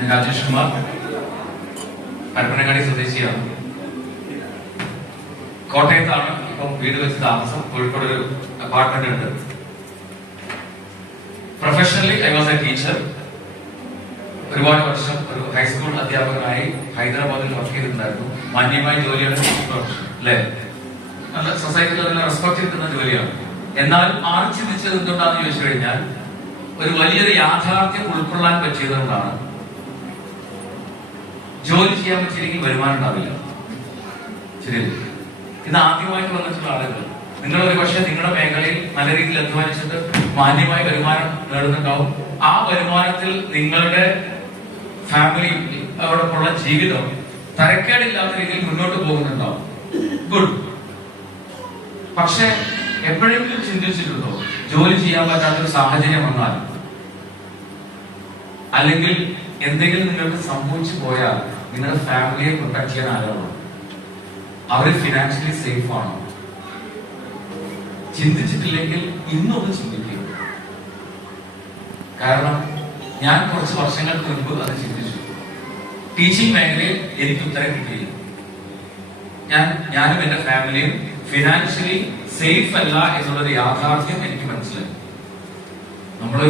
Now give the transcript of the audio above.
ഞാൻ രാജേഷ് കുമാർ, പരപ്പനങ്ങാടി സ്വദേശിയാണ്. കോട്ടയത്താണ് ഇപ്പം വീട് വെച്ച് താമസം. കോഴിക്കോട് ഒരു അപ്പാർട്ട്മെന്റ് ഉണ്ട്. Professionally I was A teacher. ഒരുപാട് വർഷം ഒരു ഹൈസ്കൂൾ അധ്യാപകനായി ഹൈദരാബാദിൽ വർക്ക് ചെയ്തിട്ടുണ്ടായിരുന്നു. മാന്യമായ ജോലിയാണ് അല്ലേ, നല്ല സൊസൈറ്റിയിൽ നല്ല റെസ്പെക്ട് കിട്ടുന്ന ജോലിയാണ്. എന്നാൽ മാറി ചിന്തിച്ചത് എന്തുകൊണ്ടാന്ന് ചോദിച്ചു കഴിഞ്ഞാൽ ഒരു വലിയൊരു യാഥാർത്ഥ്യം ഉൾക്കൊള്ളാൻ പറ്റിയതുകൊണ്ടാണ്. ജോലി ചെയ്യാൻ പറ്റിയില്ലെങ്കിൽ വരുമാനം ഉണ്ടാവില്ല. ശരിയല്ലേ? ഇത് ആദ്യമായിട്ട് വന്നിട്ടുള്ള ആളുകൾ, നിങ്ങൾ ഒരു പക്ഷേ നിങ്ങളുടെ മേഖലയിൽ നല്ല രീതിയിൽ അധ്വാനിച്ചിട്ട് മാന്യമായ വരുമാനം നേടുന്നുണ്ടാവും. ആ വരുമാനത്തിൽ നിങ്ങളുടെ ഫാമിലി അതോടൊപ്പമുള്ള ജീവിതം തരക്കേടില്ലാത്ത രീതിയിൽ മുന്നോട്ട് പോകുന്നുണ്ടാവും. ഗുഡ്. പക്ഷെ എപ്പോഴെങ്കിലും ചിന്തിച്ചിട്ടുണ്ടോ, ജോലി ചെയ്യാൻ പറ്റാത്തൊരു സാഹചര്യം വന്നാൽ അല്ലെങ്കിൽ എന്തെങ്കിലും നിങ്ങൾക്ക് സംഭവിച്ചു പോയാൽ നിങ്ങളുടെ ഫാമിലിയെ പ്രൊട്ടക്ട് ചെയ്യാൻ ആരാണോ? അവർ ഫിനാൻഷ്യലി സേഫ് ആണോ? ചിന്തിച്ചിട്ടില്ലെങ്കിൽ ഇന്നൊന്ന് ചിന്തിക്കുക. കാരണം ഞാൻ കുറച്ച് വർഷങ്ങൾക്ക് മുൻപ് അത് ചിന്തിച്ചു. ടീച്ചിങ് മേഖലയിൽ എനിക്ക് ഉത്തരം കിട്ടിയില്ല. ഞാനും എന്റെ ഫാമിലിയും ഫിനാൻഷ്യലി സേഫ് അല്ല എന്നുള്ളൊരു യാഥാർത്ഥ്യം എനിക്ക് മനസ്സിലായി. നമ്മൾ